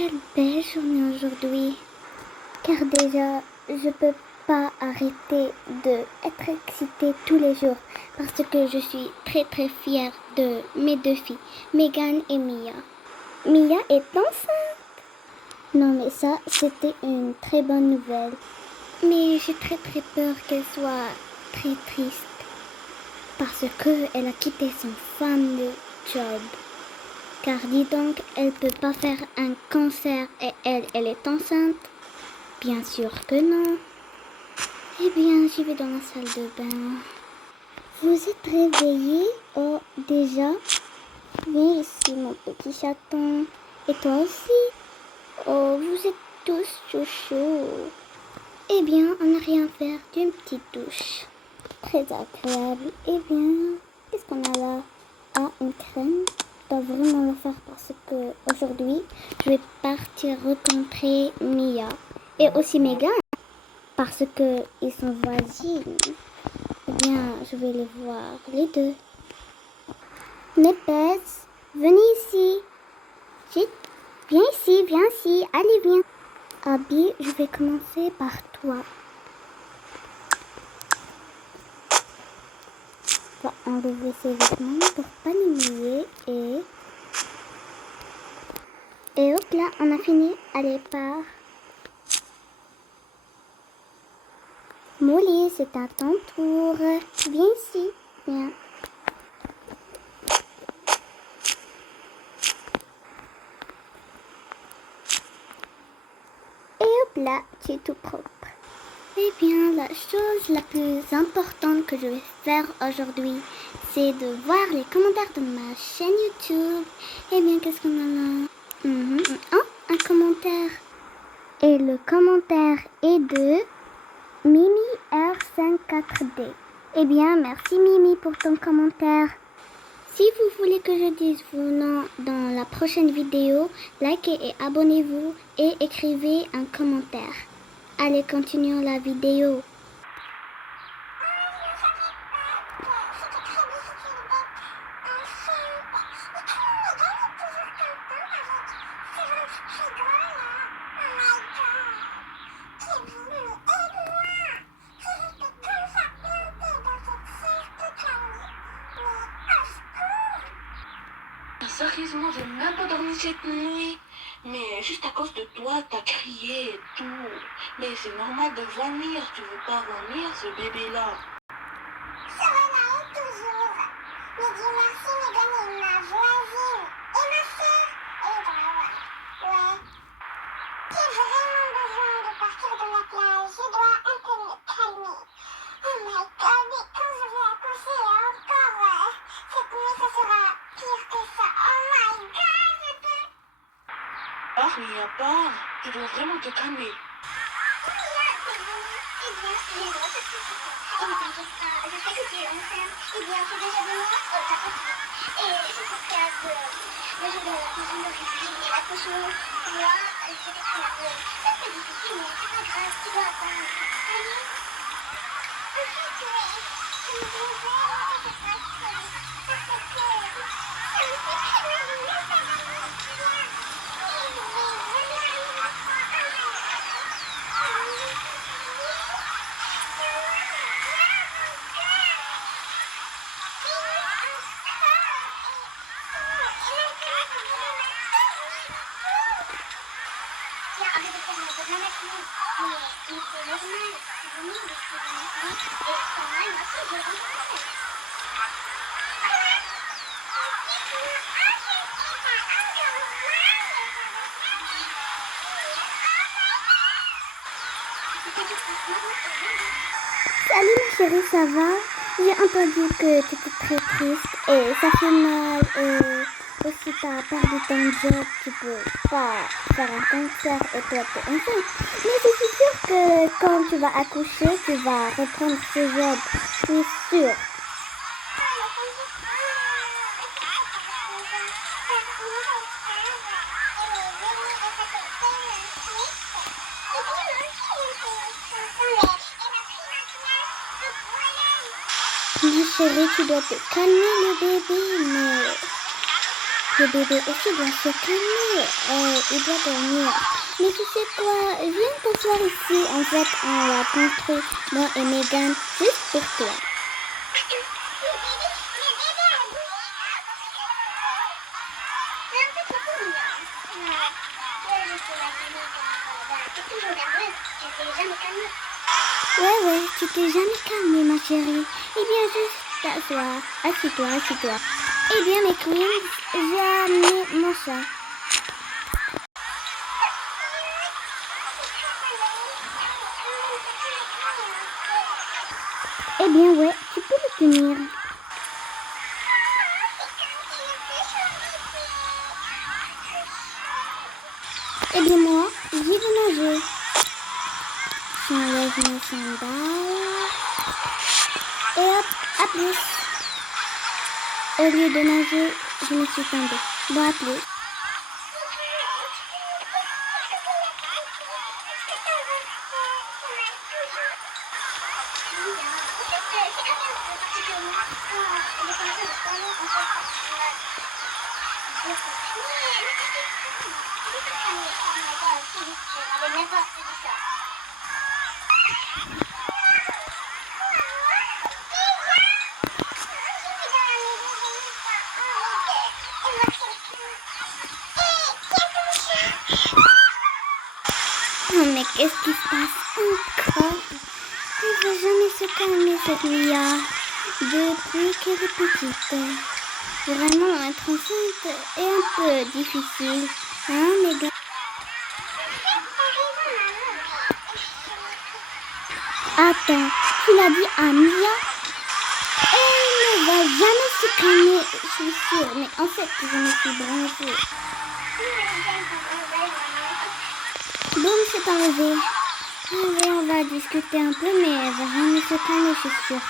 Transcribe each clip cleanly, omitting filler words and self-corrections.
Quelle belle journée aujourd'hui. Car déjà, je peux pas arrêter d'être excitée tous les jours parce que je suis très très fière de mes deux filles, Megan et Mia. Mia est enceinte. Non mais ça, c'était une très bonne nouvelle. Mais j'ai très très peur qu'elle soit très triste parce qu'elle a quitté son fameux job. Car dis donc, elle peut pas faire un concert et elle est enceinte. Bien sûr que non. Eh bien, j'y vais dans la salle de bain. Vous êtes réveillés? Oh, déjà? Viens ici, mon petit chaton. Et toi aussi? Oh, vous êtes tous chouchous. Eh bien, on n'a rien à faire d'une petite douche. Très agréable. Eh bien, qu'est-ce qu'on a là? Ah, une crème. Je dois vraiment le faire parce que aujourd'hui, je vais partir rencontrer Mia. Et aussi Megan. Parce que ils sont voisines. Eh bien, je vais les voir, les deux. Mes pets, venez ici. Viens ici. Allez, viens. Abby, je vais commencer par toi. On va enlever ses vêtements pour pas les mouiller et hop là, on a fini. Allez, pars. Molly, c'est à ton tour. Viens ici. Viens. Et hop là, tu es tout propre. Eh bien, la chose la plus importante que je vais faire aujourd'hui, c'est de voir les commentaires de ma chaîne YouTube. Eh bien, qu'est-ce qu'on a là? Oh, un commentaire. Et le commentaire est de Mimi R54D. Eh bien, merci Mimi pour ton commentaire. Si vous voulez que je dise vos noms dans la prochaine vidéo, likez et abonnez-vous et écrivez un commentaire. Allez, continuons la vidéo. Sérieusement, j'ai même pas dormi cette nuit. Mais juste à cause de toi, t'as crié et tout. Mais c'est normal de vomir. Tu veux pas vomir, ce bébé-là? Ça va Naël toujours. Mais dis merci Megan et ma voisine. Et ma soeur. Et bravo. Ouais. J'ai vraiment besoin de partir de la plage. Je dois un peu me calmer. Oh my god, mais quand je vais accoucher encore, cette nuit ça sera pire que ça. Oh my god, je peux... Ah, Mia, pas. Tu dois vraiment te calmer. Et ne t'inquiète pas, je sais que tu es enceinte. Eh bien, c'est déjà de moi au tapis. Et c'est pour ça que le jour de l'accouchement, de réfugié et l'accouchement, moi, c'était très nerveux. C'est un peu difficile, mais c'est pas grave, tu dois attendre. Allez. En fait, je me disais que c'est pas cool. Parce que c'est un petit peu nerveux, ça va bien. Et je vais vraiment aller la fois. Salut ma chérie, ça va? J'ai entendu que tu étais très triste et ça fait mal et aussi t'as perdu ton job, tu peux pas faire un concert et toi t'es enceinte. Mais je suis sûre que quand tu vas accoucher, tu vas reprendre ce job, je suis sûre. Ma chérie, tu dois te calmer le bébé, notre bébé aussi doit se calmer. Il doit dormir. Mais tu sais quoi? Viens t'asseoir ici. En fait, on l'a construit, moi et Megan, juste pour toi. Ouais, tu t'es jamais calmée, ma chérie. Eh bien, juste t'asseoir. Assis-toi. Eh bien, mes queens, j'ai amené mon chat. Eh bien, ouais, tu peux le tenir. Eh bien, moi, j'y vais nager. J'enlève mes sandales. Et hop, à plus. Au lieu de nager, je me suis tombée. Bon, à plus. Oh, mais qu'est-ce qui se passe encore? Elle ne va jamais se calmer, cette Mia. Depuis qu'elle est petite. Vraiment, être enceinte est un peu difficile. Hein, Megan? Attends, tu l'as dit à Mia? Elle ne va jamais se calmer, je suis sûre. Mais en fait, je me suis branchée. Boum, c'est enlevé. Oui, on va discuter un peu, mais elle va jamais se calmer, je suis sûre.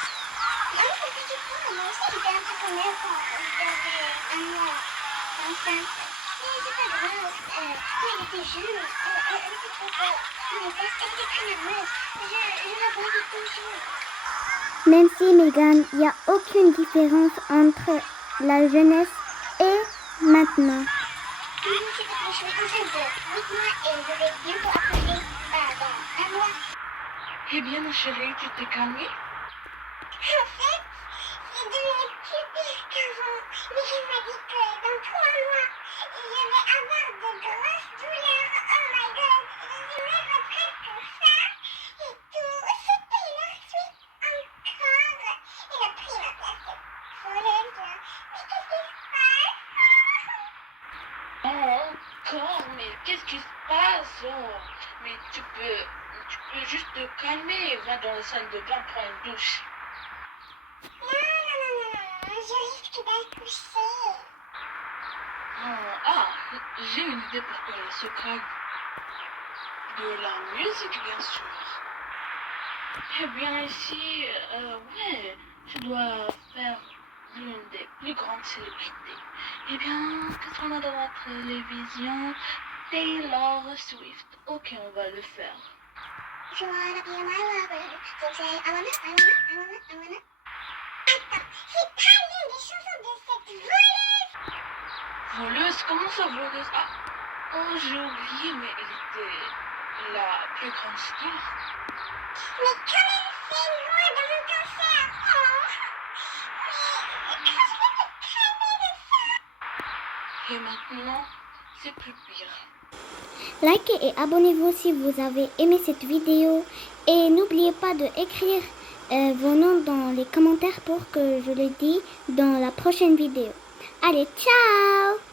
Même si, Megan, il n'y a aucune différence entre la jeunesse et maintenant. Eh bien, ma chérie, tu t'es calmée? En fait, c'est devenu plus pire qu'avant. Mais il m'a dit que dans 3 mois, je vais avoir de grosses douleurs. Oh my god, je me retraite pour ça. Et tout, c'était la suite encore. Il a pris ma place de collège. Mais qu'est-ce qui se passe? Oh, encore? Mais qu'est-ce qui se passe? Oh, mais tu peux juste te calmer. Va dans la salle de bain, prends une douche. Non, je risque d'accoucher. Ah, j'ai une idée pour que elle se calme. De la musique, bien sûr. Eh bien, ici, ouais, je dois faire l'une des plus grandes célébrités. Eh bien, qu'est-ce qu'on a dans la télévision? Taylor Swift. Ok, on va le faire. If you wanna be my lover, then say I wanna. Attends, c'est pas l'une des chansons de cette voleuse. Voleuse? Comment ça, voleuse? Ah, oh, j'ai oublié, mais elle était la plus grande star. Mais quand même, c'est une voix de mon cancer. Oh. Mais quand je vais te calmer de ça. Et maintenant, c'est plus pire. Likez et abonnez-vous si vous avez aimé cette vidéo. Et n'oubliez pas d'écrire vos noms dans les commentaires pour que je les dise dans la prochaine vidéo. Allez, ciao!